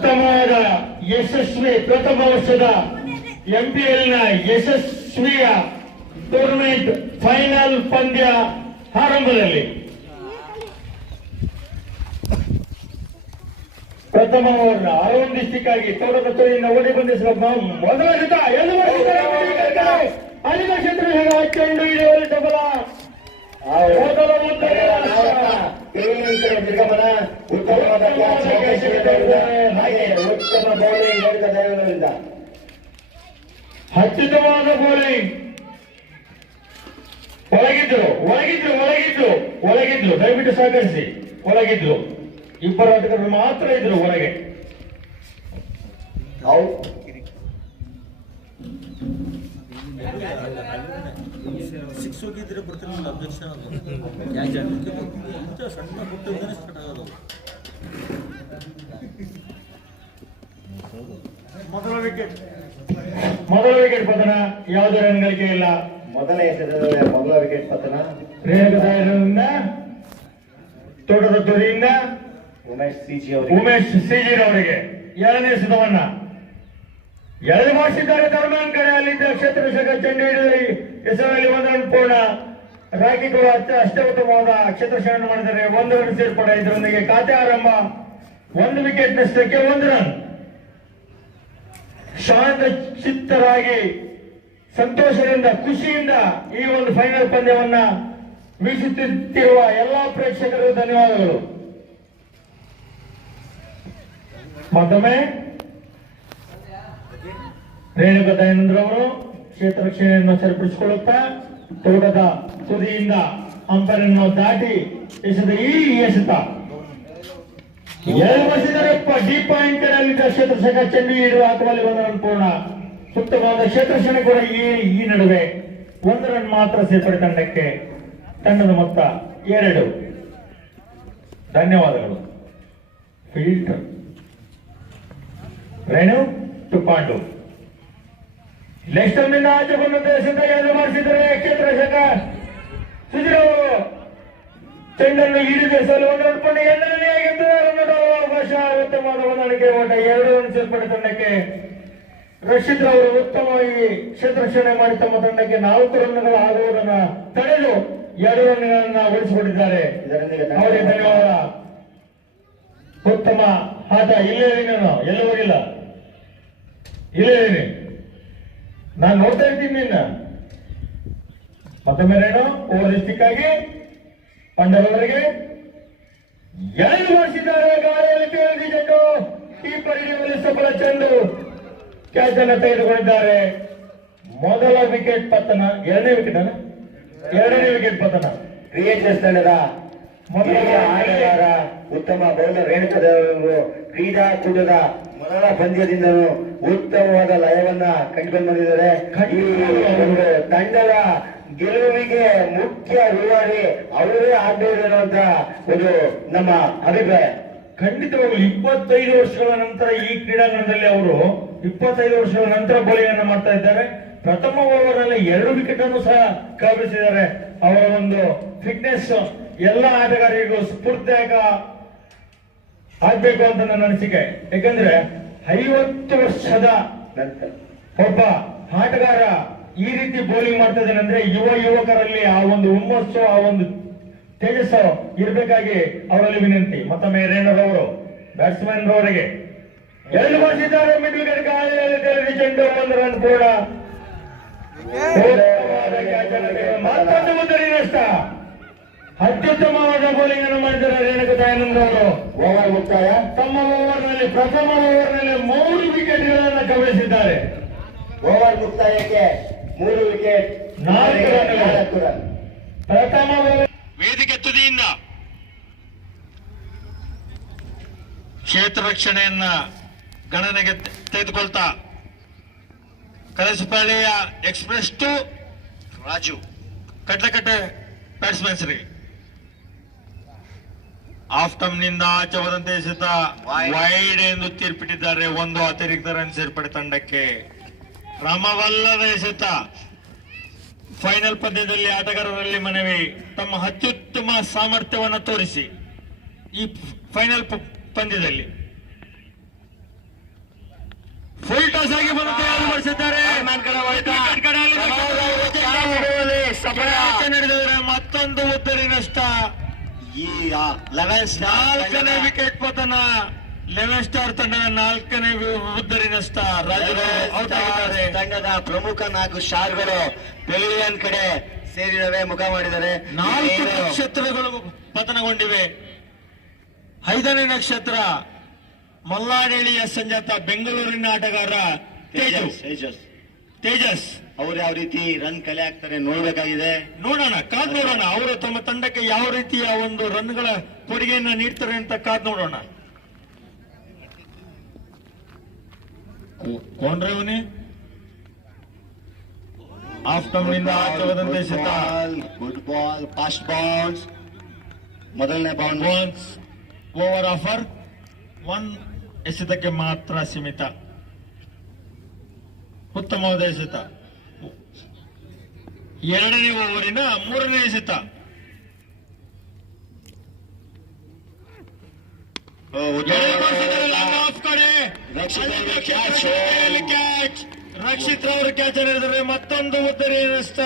ಉತ್ತಮವಾದ ಯಶಸ್ವಿ ಪ್ರಥಮ ವರ್ಷದ ಎಂಪಿಎಲ್ನ ಯಶಸ್ವಿಯ ಟೂರ್ನಮೆಂಟ್ ಫೈನಲ್ ಪಂದ್ಯ ಆರಂಭದಲ್ಲಿ ಪ್ರಥಮ ಓವರ್ ಅರೌಂಡ್ ಡಿಸ್ಟಿಕ್ ಆಗಿ ತೋಟದಿಂದ ಓಡಿ ಬಂದಿರುವ ಮೊದಲ ಜೊತೆ ಅಲ್ಲಿನ ಕ್ಷೇತ್ರ ಚೆಂಡು ಹಿಡಿಯುವಲ್ಲಿ ಡಬಲ ಮೊದಲ ನಿರ್ಗಮನ ಉತ್ತಮವಾದ ಉತ್ತಮ ಬೌಲಿಂಗ್ ಹೇಳಿದ ಅತ್ಯುತ್ತಮವಾದ ಬೌಲಿಂಗ್ ಒಳಗಿದ್ರು ದಯವಿಟ್ಟು ಸಹಕರಿಸಿ. ಒಳಗಿದ್ರು ಇಬ್ಬರು ಆಟಗಾರರು ಮಾತ್ರ ಇದ್ರು ಹೊರಗೆ. ಸಿಕ್ಸ್ ಹೋಗಿದ್ರೆ ಬರ್ತಿರಲಿಲ್ಲ ಅಬ್ಜೆಕ್ಷನ್ ಸಣ್ಣ ಬಿಟ್ಟಿಂದನೇ ಸ್ಟಾರ್ಟ್ ಆಗೋದು. ಮೊದಲ ವಿಕೆಟ್ ಪತನ. ಯಾವುದೇ ರನ್ ಗಳಿಕೆ ಇಲ್ಲ. ಮೊದಲ ವಿಕೆಟ್ ಪತನ. ರೇಣುಕದಿಂದ ತೋಟದ ತುದಿಯಿಂದ ಉಮೇಶ್ ಸಿಜಿ ಅವರಿಗೆ ಎರಡನೇ ಸುತವನ್ನ ಎಳೆದು ಮಾಡಿಸಿದ್ದಾರೆ. ಧರ್ಮನ್ ಕಡೆ ಅಲ್ಲಿದ್ದ ಕ್ಷೇತ್ರ ಚೆಂಡು ಹಿಡಿದು ಹೆಸರಲ್ಲಿ 1 ರನ್ ಪೂರ್ಣ. ರಾಕಿ ಕೂಡ ಅಷ್ಟೇ ಉತ್ತಮವಾದ ಕ್ಷೇತ್ರ ಶರಣ ಮಾಡಿದ್ದಾರೆ. 1 ರನ್ ಸೇರ್ಪಡೆ. ಇದರೊಂದಿಗೆ ಖಾತೆ ಆರಂಭ. 1 ವಿಕೆಟ್ ನಷ್ಟಕ್ಕೆ 1 ರನ್. ಶಾಂತ ಚಿತ್ತರಾಗಿ ಸಂತೋಷದಿಂದ ಖುಷಿಯಿಂದ ಈ ಒಂದು ಫೈನಲ್ ಪಂದ್ಯವನ್ನ ವೀಕ್ಷಿಸುತ್ತಿರುವ ಎಲ್ಲಾ ಪ್ರೇಕ್ಷಕರಿಗೆ ಧನ್ಯವಾದಗಳು. ಮತ್ತೊಮ್ಮೆ ರೇಣುಕಾ ದಯಾನಂದ್ರ ಅವರು ಕ್ಷೇತ್ರ ರಕ್ಷಣೆಯನ್ನು ಸರಿಪಡಿಸಿಕೊಳ್ಳುತ್ತಾ ತೋಟದ ತುದಿಯಿಂದ ಅಂಪೈರ್ ಅನ್ನು ದಾಟಿ ಎಸೆದ ಈ ಎಸೆತ 2 ವರ್ಷದಪ್ಪ ಡಿ ಪಾಯಿಂಟ್ ಕಡೆಯಲ್ಲಿದ್ದ ಕ್ಷೇತ್ರ ಶಕ ಚೆಂಡು ಹಿಡಿದು ಹಾಕುವಲ್ಲಿ 1 ರನ್ ಪೂರ್ಣ. ಸೂಕ್ತವಾದ ಕ್ಷೇತ್ರ ರಕ್ಷಣೆ ಕೂಡ ಈ ನಡುವೆ 1 ರನ್ ಮಾತ್ರ ಸೇರ್ಪಡೆ ತಂಡಕ್ಕೆ. ತಂಡದ ಮೊತ್ತ 2. ಧನ್ಯವಾದಗಳು. ಫೀಲ್ಡ್ ರೇಣು ಟುಪಾಂಡು ಲೆಫ್ಟ್ ನಿಂದ ಆಚೆ ಬಂದಂತೆ ಸಿದ್ಧತೆ ಮಾಡಿಸಿದರೆ ಕ್ಷೇತ್ರ ಶಕ ಸುಜಿರ್ ಅವರು ಚೆಂಡನ್ನು ಹಿಡಿದಿಸಲು 1 ರನ್ ಪಂದ್ಯ 2ನೇ ಅವಕಾಶ. ಉತ್ತಮವಾದ ಹೊಂದಾಣಿಕೆ ಓಟ. 2 ರನ್ ಸೇರ್ಪಡೆ ತಂಡಕ್ಕೆ. ರಶೀದ್ ಅವರು ಉತ್ತಮವಾಗಿ ಕ್ಷೇತ್ರ ರಕ್ಷಣೆ ಮಾಡಿ ತಮ್ಮ ತಂಡಕ್ಕೆ 4 ರನ್ಗಳು ಆಗುವುದನ್ನು ತಡೆದು 2 ರನ್ಗಳನ್ನ ಉಳಿಸಿಕೊಂಡಿದ್ದಾರೆ. ಅವರಿಗೆ ಧನ್ಯವಾದ. ಉತ್ತಮ ಆಟ. ಇಲ್ಲೇ ನಾನು ಎಲ್ಲೂ ಹೋಗಿಲ್ಲ. ಇಲ್ಲೇ ನಾನು ನೋಡ್ತಾ ಇರ್ತೀನಿ ನಿನ್ನ. ಮತ್ತೊಮ್ಮೆ ರೇಣು ಓವರ್ ಡಿಸ್ಟಿಕ್ ಆಗಿ ಪಂಡರವರಿಗೆ 2 ಮಾಡಿಸಿದ್ದಾರೆ. ಗಾಳಿಯಲ್ಲಿ ತೇಲಿದ ಚೆಂಡು ಕೀಪರ್ ಹಿಡಿಯುವಲ್ಲಿ ಸಫಲ. ಚೆಂಡು ಕ್ಯಾಚ್ ಅನ್ನು ತೆಗೆದುಕೊಂಡಿದ್ದಾರೆ. ಮೊದಲ ವಿಕೆಟ್ ಪತನ. 2ನೇ ವಿಕೆಟ್ ಪತನ. ಕ್ರಿಯೇಟರ್ಸ್ ತಂಡದ ಮೊದಲ ಆಟಗಾರ ಉತ್ತಮ ಬೌಲರ್ ರೇಣುಕಾ ಕ್ರೀಡಾಕೂಟದ ಮೊದಲ ಪಂದ್ಯದಿಂದಲೂ ಉತ್ತಮವಾದ ಲಯವನ್ನ ಕಂಡುಕೊಂಡು ಬಂದಿದ್ದಾರೆ. ಈ ಒಂದು ತಂಡದ ಗೆಲುವಿಗೆ ಮುಖ್ಯ ರೂವಾರಿ ಅವರೇ ಆಗಬಹುದು ಅನ್ನುವಂತ ಒಂದು ನಮ್ಮ ಅಭಿಪ್ರಾಯ. ಖಂಡಿತವಾಗಲು 25 ವರ್ಷಗಳ ನಂತರ ಈ ಕ್ರೀಡಾಂಗಣದಲ್ಲಿ ಅವರು 25 ವರ್ಷಗಳ ನಂತರ ಬೌಲಿಂಗ್ ಅನ್ನು ಮಾಡ್ತಾ ಇದ್ದಾರೆ. ಪ್ರಥಮ ಓವರ್ ನಲ್ಲಿ 2 ವಿಕೆಟ್ ಅನ್ನು ಸಹ ಕಬಳಿಸಿದ್ದಾರೆ. ಅವರ ಒಂದು ಫಿಟ್ನೆಸ್ ಎಲ್ಲ ಆಟಗಾರರಿಗೂ ಸ್ಫೂರ್ತಿಯಾಗ ಆಗ್ಬೇಕು ಅಂತ ನನ್ನ ಅನಿಸಿಕೆ. ಯಾಕಂದ್ರೆ 50 ವರ್ಷದ ನಂತರ ಒಬ್ಬ ಆಟಗಾರ ಈ ರೀತಿ ಬೌಲಿಂಗ್ ಮಾಡ್ತಾ ಇದ್ದಾನೆ ಅಂದ್ರೆ ಯುವಕರಲ್ಲಿ ಆ ಒಂದು ಹುಮ್ಮಸ್ಸು, ಆ ಒಂದು ತೇಜಸ್ಸು ಇರಬೇಕಾಗಿ ಅವರಲ್ಲಿ ವಿನಂತಿ. ಮತ್ತೊಮ್ಮೆ ರೇಣುರವರು ಬ್ಯಾಟ್ಸ್ಮನ್ ರವರಿಗೆ 2 ಮಾಡಿಸಿದ್ದಾರೆ. ಮಿಡ್ ವಿಕೆಟ್ ಗಾಳಿಯಲ್ಲಿ ತೇಲಿದ ಚೆಂಡು 1 ರನ್ ಪೂರ್ಣ. ಮತ್ತೊಂದು ಉದ್ದರಿ ನಷ್ಟ. ಅತ್ಯುತ್ತಮವಾದ ಬೌಲಿಂಗ್ ಅನ್ನು ಮಾಡಿದ್ದಾರೆ ರೇಣುಕಾ ದಯಾನಂದ್ರ ಅವರು. ಓವರ್ ಮುಕ್ತಾಯ. ತಮ್ಮ ಪ್ರಥಮ ಓವರ್ ನಲ್ಲಿ 3 ವಿಕೆಟ್ಗಳನ್ನು ಕಬಳಿಸಿದ್ದಾರೆ. ಓವರ್ ಮುಕ್ತಾಯಕ್ಕೆ 3 ವಿಕೆಟ್ 4 ರನ್. ಪ್ರಥಮ ವೇದಿಕೆ ತುದಿಯಿಂದ ಕ್ಷೇತ್ರ ರಕ್ಷಣೆಯನ್ನ ಗಣನೆಗೆ ತೆಗೆದುಕೊಳ್ತಾ ಕಲಸಪಳ್ಳಿಯ ಎಕ್ಸ್ಪ್ರೆಸ್ ಟು ರಾಜು ಕಟ್ಲಕಟ್ಟೆ ಬ್ಯಾಟ್ಸ್ಮನ್ಸ್ರಿಗೆ ಆಫ್ ಟಮ್ ನಿಂದ ಆಚೆ ಹೋದಂತೆ ಎಸೆತ ವೈಡ್ ಎಂದು ತೀರ್ಪಿಟ್ಟಿದ್ದಾರೆ. 1 ಅತಿರಿಕ್ತ ರನ್ ಸೇರ್ಪಡೆ ತಂಡಕ್ಕೆ. ಕ್ರಮವಲ್ಲದ ಎಸೆತ. ಫೈನಲ್ ಪಂದ್ಯದಲ್ಲಿ ಆಟಗಾರರಲ್ಲಿ ಮನವಿ, ತಮ್ಮ ಅತ್ಯುತ್ತಮ ಸಾಮರ್ಥ್ಯವನ್ನು ತೋರಿಸಿ ಈ ಫೈನಲ್ ಪಂದ್ಯದಲ್ಲಿ ಟಾಸ್ ಆಗಿ ಬಂದು ತಯಾರು ಮಾಡಿಸಿದ್ದಾರೆ. ನಡೆದಿದ್ದಾರೆ. ಮತ್ತೊಂದು ಉದ್ದರಿ ನಷ್ಟ. ಈ 11 ನಾಲ್ಕನೇ ವಿಕೆಟ್ ಪತನ. 11 ಸ್ಟಾರ್ ತಂಡದ 4ನೇ ಉದ್ದರಿ ನಷ್ಟ. ರಾಜರು ಔಟ್ ಆಗಿದ್ದಾರೆ. ತಂಡದ ಪ್ರಮುಖ 4 ಸ್ಟಾರ್ಗಳು ಪೆವಿಲಿಯನ್ ಕಡೆ ಸೇರಿದವೆ, ಮುಖ ಮಾಡಿದ್ದಾರೆ. 4 ನಕ್ಷತ್ರಗಳು ಪತನಗೊಂಡಿವೆ. 5ನೇ ನಕ್ಷತ್ರ ಮಲ್ಲಾಡಳಿಯ ಸಂಜಾತ ಬೆಂಗಳೂರಿನ ಆಟಗಾರ ತೇಜಸ್. ಅವ್ರು ಯಾವ ರೀತಿ ರನ್ ಕಲೆ ಹಾಕ್ತಾರೆ ನೋಡ್ಬೇಕಾಗಿದೆ. ನೋಡೋಣ, ಕಾದ್ ನೋಡೋಣ. ಅವರು ತಮ್ಮ ತಂಡಕ್ಕೆ ಯಾವ ರೀತಿಯ ಒಂದು ರನ್ಗಳ ಕೊಡುಗೆಯನ್ನ ನೀಡ್ತಾರೆ ಅಂತ ಕಾದ್ ನೋಡೋಣ. ಕೊಂಡ್ರೇವನಿ ಆಫ್ ಟಮ್ನಿಂದ ಆಚೆ ಹೋದಂತೆ ಗುಡ್ ಬಾಲ್, ಫಾಸ್ಟ್ ಬೌನ್ಸ್. ಮೊದಲನೇ ಬೌನ್ಸ್. ಓವರ್ ಆಫರ್ 1 ಎಸೆತಕ್ಕೆ ಮಾತ್ರ ಸೀಮಿತ. ಉತ್ತಮವಾದ ಎಸೆತ. 2ನೇ ಓವರಿನ 3ನೇ ಎಸೆತ. ಆಫ್ ಕಡೆ ಕ್ಯಾಚ್. ರಕ್ಷಿತ್ ಅವರು ಕ್ಯಾಚ್ ಹಿಡಿದರೆ ಮತ್ತೊಂದು ಉದ್ದರಿ ನಷ್ಟ.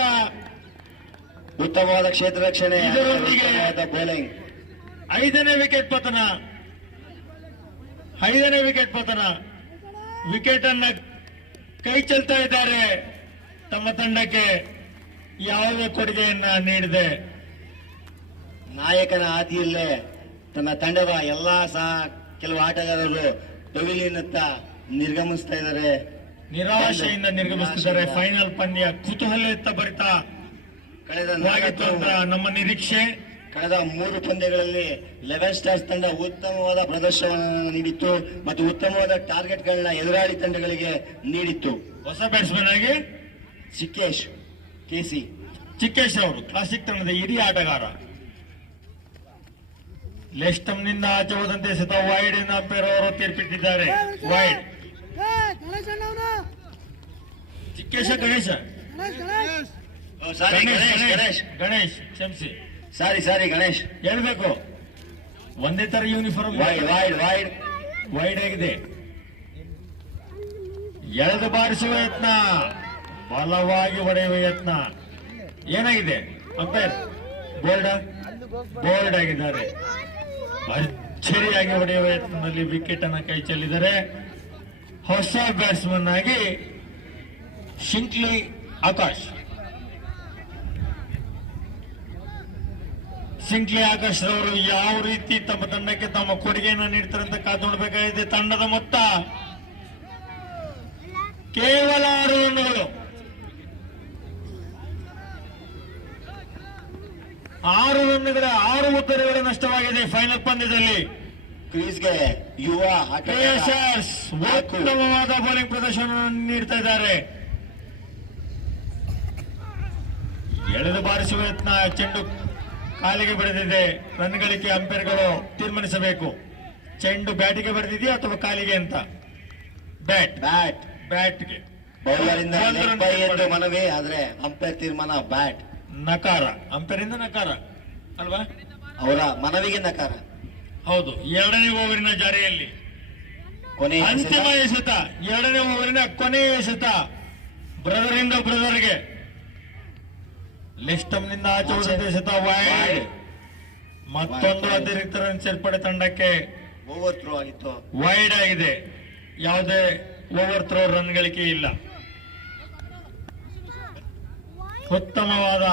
ಉತ್ತಮವಾದ ಕ್ಷೇತ್ರ ರಕ್ಷಣೆ. ಇದರೊಂದಿಗೆ ಬೌಲಿಂಗ್. 5ನೇ ವಿಕೆಟ್ ಪತನ. 5ನೇ ವಿಕೆಟ್ ಪತನ. ವಿಕೆಟ್ ಅನ್ನ ಕೈ ಚೆಲ್ತಾ ಇದ್ದಾರೆ. ತಮ್ಮ ತಂಡಕ್ಕೆ ಯಾವುದೇ ಕೊಡುಗೆಯನ್ನ ನೀಡಿದೆ. ನಾಯಕನ ಹಾದಿಯಲ್ಲೇ ತನ್ನ ತಂಡದ ಎಲ್ಲಾ ಸಹ ಕೆಲವು ಆಟಗಾರರು ಪೆವಿಲಿಯನ್ ಅತ್ತ ನಿರ್ಗಮಿಸ್ತಾ ಇದ್ದಾರೆ. ನಿರಾಶೆಯಿಂದ ನಿರ್ಗಮಿಸುತ್ತಿದ್ದಾರೆ. ಫೈನಲ್ ಪಂದ್ಯ ಕುತೂಹಲಯುಕ್ತ ಭರಿತ ಕಳೆದ ವಾಗಿತ್ತು ಅಂತ ನಮ್ಮ ನಿರೀಕ್ಷೆ. ಕಳೆದ 3 ಪಂದ್ಯಗಳಲ್ಲಿ 11 ಸ್ಟಾರ್ಸ್ ತಂಡ ಉತ್ತಮವಾದ ಪ್ರದರ್ಶನವನ್ನು ನೀಡಿತ್ತು ಮತ್ತು ಉತ್ತಮವಾದ ಟಾರ್ಗೆಟ್ಗಳನ್ನ ಎದುರಾಳಿ ತಂಡಗಳಿಗೆ ನೀಡಿತ್ತು. ಹೊಸ ಬ್ಯಾಟ್ಸ್ಮನ್ ಆಗಿ ಚಿಕ್ಕೇಶ್ ಅವರು ಕ್ಲಾಸಿಕ್ ತಂಡದ ಹಿರಿಯ ಆಟಗಾರ. ಲೆಸ್ಟಮ್ನಿಂದ ಆಚೆ ಹೋದಂತೆ ಸತ ವೈಡ್ ಇಂದ ಅಂಪೈರ್ ಅವರು ತೀರ್ಪಿಟ್ಟಿದ್ದಾರೆ. ವೈಡ್. ಚಿಕ್ಕೇಶ ಗಣೇಶ್ ಕ್ಷಮಿಸಿ. ಸಾರಿ ಗಣೇಶ್ ಹೇಳ್ಬೇಕು. ಒಂದೇ ತರ ಯೂನಿಫಾರ್ಮ್. ವೈಡ್ ಆಗಿದೆ. ಎಳೆದು ಬಾರಿಸುವ ಯತ್ನ, ಬಲವಾಗಿ ಹೊಡೆಯುವ ಯತ್ನ. ಏನಾಗಿದೆ ಅಂಪೈರ್? ಬೋಲ್ಡ್ ಆಗಿದ್ದಾರೆ. ಅಚ್ಚರಿಯಾಗಿ ಹೊಡೆಯುವ ಯತ್ನದಲ್ಲಿ ವಿಕೆಟ್ ಅನ್ನ ಕೈ ಚೆಲ್ಲಿದ್ದಾರೆ. ಹೊಸ ಬ್ಯಾಟ್ಸ್ಮನ್ ಆಗಿ ಶಿಂಕ್ಲಿ ಆಕಾಶ್ ರವರು ಯಾವ ರೀತಿ ತಮ್ಮ ತಂಡಕ್ಕೆ ತಮ್ಮ ಕೊಡುಗೆಯನ್ನು ನೀಡ್ತಾರೆ ಅಂತ ಕಾದು ನೋಡಬೇಕಾಗಿದೆ. ತಂಡದ ಮೊತ್ತ ಕೇವಲ 6 ರನ್ಗಳು. 6 ರನ್ಗಳ 6 ಉತ್ತರಗಳ ನಷ್ಟವಾಗಿದೆ ಫೈನಲ್ ಪಂದ್ಯದಲ್ಲಿ. ಕ್ರೀಸ್ಗೆ ಯುವ ಪೇಸರ್ಸ್ ಉತ್ತಮವಾದ ಬೌಲಿಂಗ್ ಪ್ರದರ್ಶನ ನೀಡ್ತಾ ಇದ್ದಾರೆ. ಎಳೆದು ಬಾರಿಸುವ ಯತ್ನ. ಚೆಂಡು ಕಾಲಿಗೆ ಬಡಿದಿದೆ. ರನ್ ಗಳಿಕೆ ಅಂಪೈರ್ಗಳು ತೀರ್ಮಾನಿಸಬೇಕು. ಚೆಂಡು ಬ್ಯಾಟಿಗೆ ಬಡಿದಿದೆಯಾ ಅಥವಾ ಕಾಲಿಗೆ ಅಂತ. ಬ್ಯಾಟ್ಗೆ ಬೌಲರ್ ಇಂದ ಎಂದು ಮನವಿ, ಆದ್ರೆ ಅಂಪೈರ್ ತೀರ್ಮಾನ ಬ್ಯಾಟ್. ನಕಾರ. ಅಂಪೈರ್ ಇಂದ ನಕಾರ ಅಲ್ವಾ? ಅವರ ಮನವಿಗೆ ನಕಾರ. ಹೌದು. 2ನೇ ಓವರಿನ ಜಾರಿಯಲ್ಲಿ ಅಂತಿಮ ಎಸೆತ. 2ನೇ ಓವರಿನ ಕೊನೆಯ ಎಸೆತ. ಬ್ರದರ್ ಇಂದ ಬ್ರದರ್ಗೆ. ಲೆಸ್ಟಮ್ನಿಂದ ಆಚೆ ಹೋದಂತೆ ಎಸೆತ ವೈಡ್. ಮತ್ತೊಂದು ಅತಿರಿಕ್ತ ರನ್ ಸೇರ್ಪಡೆ ತಂಡಕ್ಕೆ. ಓವರ್ ಥ್ರೋ ಆಗಿತ್ತು. ವೈಡ್ ಆಗಿದೆ. ಯಾವುದೇ ಓವರ್ ಥ್ರೋ ರನ್ ಗಳಿಕೆ ಇಲ್ಲ. ಉತ್ತಮವಾದ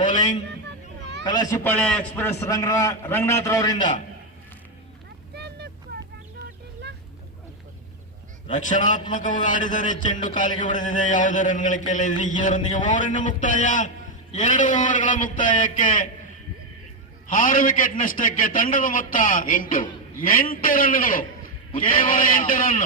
ಬೌಲಿಂಗ್ ಕಲಸಿಪಾಳ್ಯ ಎಕ್ಸ್ಪ್ರೆಸ್ ರಂಗನಾಥ್ ರವರಿಂದ. ರಕ್ಷಣಾತ್ಮಕವಾಗಿ ಆಡಿದರೆ ಚೆಂಡು ಕಾಲಿಗೆ ಹೊಡೆದಿದೆ. ಯಾವುದೇ ರನ್ ಗಳಿಕೆ ಇಲ್ಲ. ಇದರೊಂದಿಗೆ ಓವರಿನ ಮುಕ್ತಾಯ. 2 ಓವರ್ಗಳ ಮುಕ್ತಾಯಕ್ಕೆ 6 ವಿಕೆಟ್ ನಷ್ಟಕ್ಕೆ ತಂಡದ ಮೊತ್ತ 8 ರನ್ಗಳು. ಕೇವಲ 8 ರನ್.